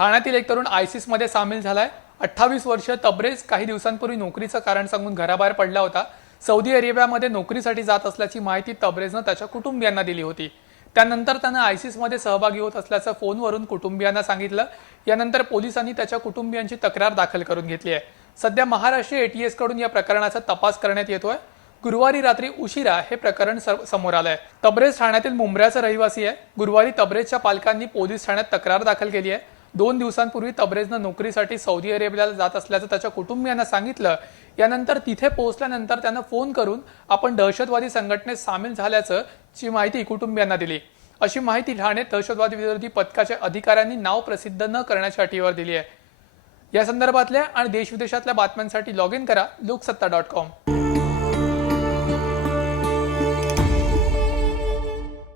ठाण्यातील एक तरुण आयसिसमध्ये सामील झालाय. अठ्ठावीस वर्ष तब्रेज काही दिवसांपूर्वी नोकरीचं कारण सांगून घराबाहेर पडला होता. सौदी अरेबियामध्ये नोकरीसाठी जात असल्याची माहिती तब्रेजनं त्याच्या कुटुंबियांना दिली होती. त्यानंतर त्यानं आयसिसमध्ये सहभागी होत असल्याचं फोनवरून कुटुंबियांना सांगितलं. यानंतर पोलिसांनी त्याच्या कुटुंबियांची तक्रार दाखल करून घेतली आहे. सध्या महाराष्ट्र एटीएसकडून या प्रकरणाचा तपास करण्यात येतोय. गुरुवारी रात्री उशिरा हे प्रकरण समोर आलंय. तब्रेज ठाण्यातील मुंब्र्याचा रहिवासी आहे. गुरुवारी तब्रेजच्या पालकांनी पोलीस ठाण्यात तक्रार दाखल केली आहे. दोन दिवसांपूर्वी तब्रेजनं नोकरीसाठी सौदी अरेबियाला जात असल्याचं त्याच्या कुटुंबियांना सांगितलं. यानंतर तिथे पोहोचल्यानंतर त्यानं फोन करून आपण दहशतवादी संघटनेत सामील झाल्याचं ची माहिती कुटुंबियांना दिली. अशी माहिती ठाणे दहशतवादी विरोधी पथकाच्या अधिकाऱ्यांनी नाव प्रसिद्ध न करण्याच्या अटीवर दिली आहे. या संदर्भातल्या आणि देशविदेशातल्या बातम्यांसाठी लॉग इन करा लोकसत्ता डॉट कॉम.